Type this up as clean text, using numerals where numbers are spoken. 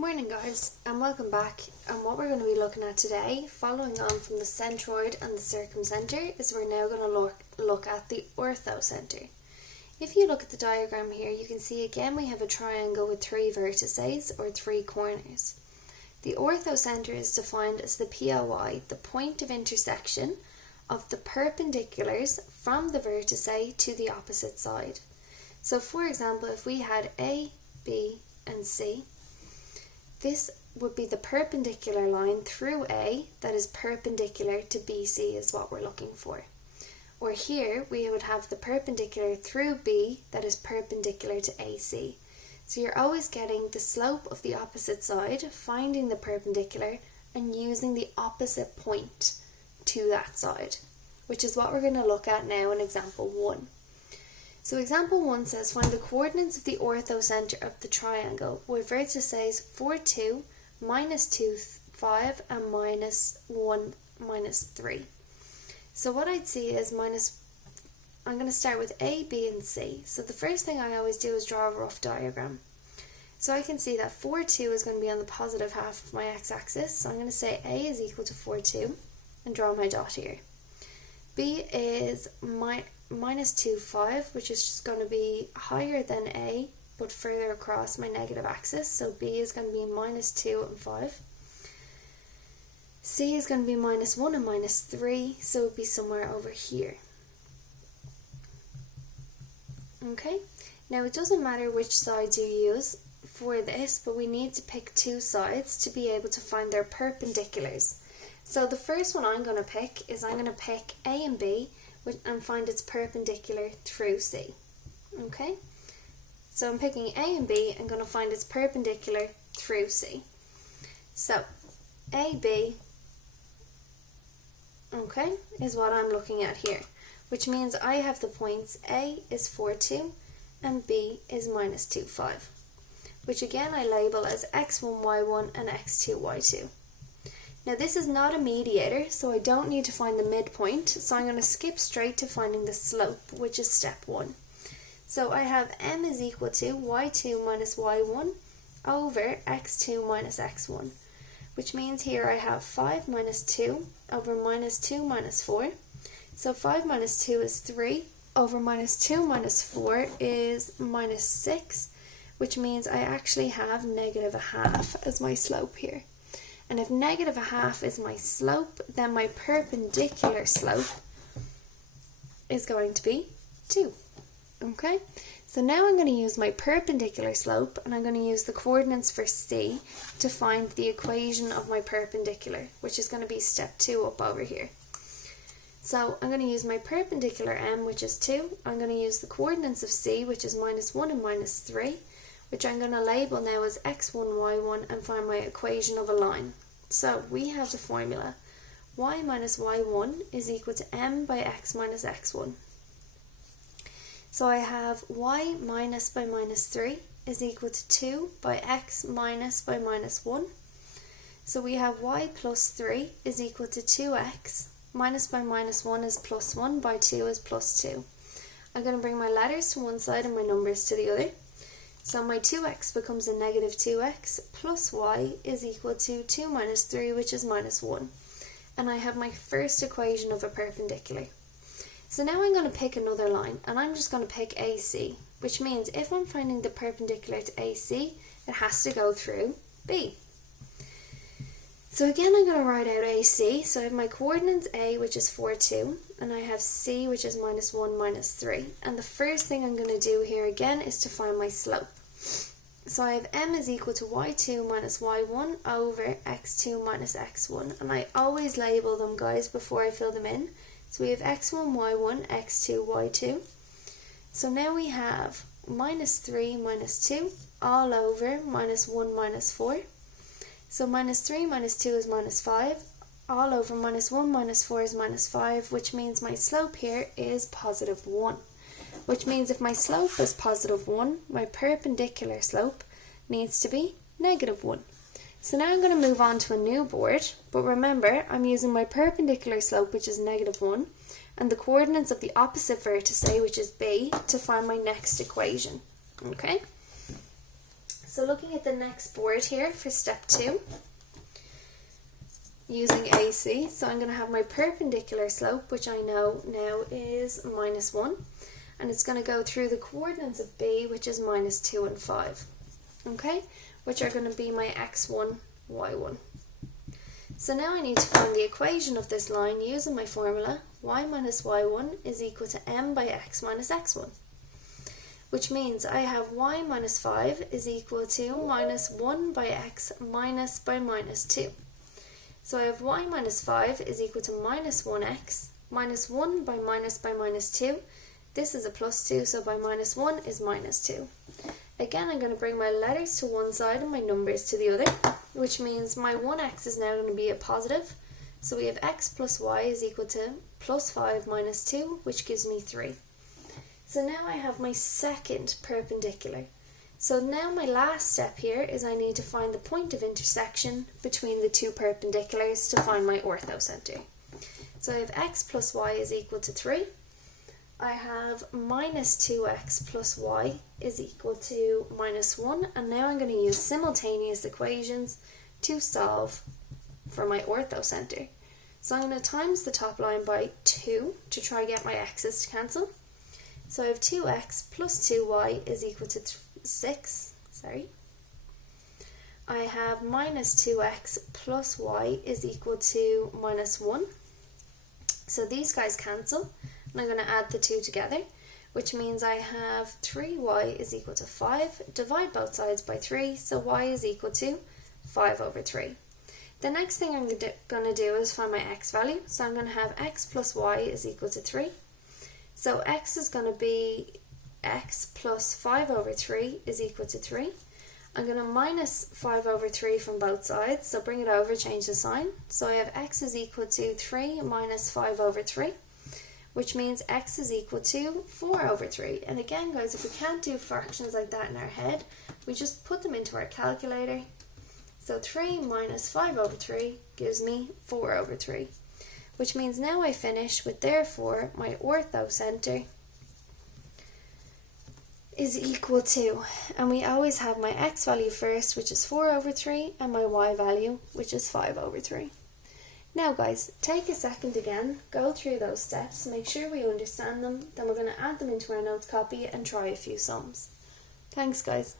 Morning guys, and welcome back. And what we're going to be looking at today, following on from the centroid and the circumcenter, is we're now going to look at the orthocentre. If you look at the diagram here, you can see again we have a triangle with 3 vertices or 3 corners. The orthocentre is defined as the POI, the point of intersection of the perpendiculars from the vertice to the opposite side. So for example, if we had A, B and C, this would be the perpendicular line through A that is perpendicular to BC is what we're looking for. Or here we would have the perpendicular through B that is perpendicular to AC. So you're always getting the slope of the opposite side, finding the perpendicular and using the opposite point to that side, which is what we're going to look at now in example 1. So example 1 says find the coordinates of the orthocentre of the triangle with vertices 4, 2, minus 2, 5 and minus 1, minus 3. So what I'd see is I'm going to start with A, B and C. So the first thing I always do is draw a rough diagram. So I can see that 4, 2 is going to be on the positive half of my x-axis. So I'm going to say A is equal to 4, 2 and draw my dot here. B is minus 2, 5, which is just going to be higher than A, but further across my negative axis. So B is going to be minus 2 and 5. C is going to be minus 1 and minus 3, so it would be somewhere over here. Okay, now it doesn't matter which sides you use for this, but we need to pick 2 sides to be able to find their perpendiculars. So the first one I'm going to pick is I'm going to pick A and B and find its perpendicular through C. Okay, so I'm picking A and B and going to find its perpendicular through C. So AB, okay, is what I'm looking at here, which means I have the points A is 4, 2 and B is minus 2, 5, which again I label as x1, y1 and x2, y2. Now this is not a mediator, so I don't need to find the midpoint, so I'm going to skip straight to finding the slope, which is step 1. So I have m is equal to y2 minus y1 over x2 minus x1, which means here I have 5 minus 2 over minus 2 minus 4. So 5 minus 2 is 3 over minus 2 minus 4 is minus 6, which means I actually have negative a half as my slope here. And if negative a half is my slope, then my perpendicular slope is going to be 2. Okay, so now I'm going to use my perpendicular slope and I'm going to use the coordinates for C to find the equation of my perpendicular, which is going to be step 2 up over here. So I'm going to use my perpendicular M, which is 2. I'm going to use the coordinates of C, which is minus 1 and minus 3. Which I'm going to label now as x1, y1 and find my equation of a line. So we have the formula y minus y1 is equal to m by x minus x1. So I have y minus by minus 3 is equal to 2 by x minus by minus 1. So we have y plus 3 is equal to 2x, minus by minus 1 is plus 1, by 2 is plus 2. I'm going to bring my letters to one side and my numbers to the other. So my 2x becomes a negative 2x plus y is equal to 2 minus 3, which is minus 1. And I have my first equation of a perpendicular. So now I'm going to pick another line, and I'm just going to pick AC, which means if I'm finding the perpendicular to AC, it has to go through B. So again, I'm going to write out AC. So I have my coordinates A, which is 4, 2, and I have C, which is minus 1, minus 3. And the first thing I'm going to do here again is to find my slope. So I have M is equal to y2 minus y1 over x2 minus x1. And I always label them, guys, before I fill them in. So we have x1, y1, x2, y2. So now we have minus 3 minus 2 all over minus 1 minus 4. So minus 3 minus 2 is minus 5, all over minus 1 minus 4 is minus 5, which means my slope here is positive 1. Which means if my slope is positive 1, my perpendicular slope needs to be negative 1. So now I'm going to move on to a new board, but remember I'm using my perpendicular slope, which is negative 1, and the coordinates of the opposite vertex, which is B, to find my next equation. Okay? So looking at the next board here for step 2, using AC, so I'm going to have my perpendicular slope, which I know now is -1, and it's going to go through the coordinates of B, which is -2 and 5, okay, which are going to be my x1, y1. So now I need to find the equation of this line using my formula, y minus y1 is equal to m by x minus x1, which means I have y minus 5 is equal to minus 1 by x minus by minus 2. So I have y minus 5 is equal to minus 1x, minus 1 by minus 2. This is a plus 2, so by minus 1 is minus 2. Again, I'm going to bring my letters to one side and my numbers to the other, which means my 1x is now going to be a positive. So we have x plus y is equal to plus 5 minus 2, which gives me 3. So now I have my second perpendicular. So now my last step here is I need to find the point of intersection between the two perpendiculars to find my orthocentre. So I have x plus y is equal to 3. I have minus 2x plus y is equal to minus 1, and now I'm going to use simultaneous equations to solve for my orthocentre. So I'm going to times the top line by 2 to try to get my x's to cancel. So I have 2x plus 2y is equal to 6. I have minus 2x plus y is equal to minus 1. So these guys cancel. And I'm going to add the 2 together, which means I have 3y is equal to 5. Divide both sides by 3, so y is equal to 5 over 3. The next thing I'm going to do is find my x value. So I'm going to have x plus y is equal to 3. So x is going to be x plus 5 over 3 is equal to 3. I'm going to minus 5 over 3 from both sides, so bring it over, change the sign. So I have x is equal to 3 minus 5 over 3. Which means x is equal to 4 over 3. And again, guys, if we can't do fractions like that in our head, we just put them into our calculator. So 3 minus 5 over 3 gives me 4 over 3. Which means now I finish with, therefore, my orthocentre is equal to, and we always have my x value first, which is 4 over 3, and my y value, which is 5 over 3. Now guys, take a second again, go through those steps, make sure we understand them, then we're going to add them into our notes copy and try a few sums. Thanks guys.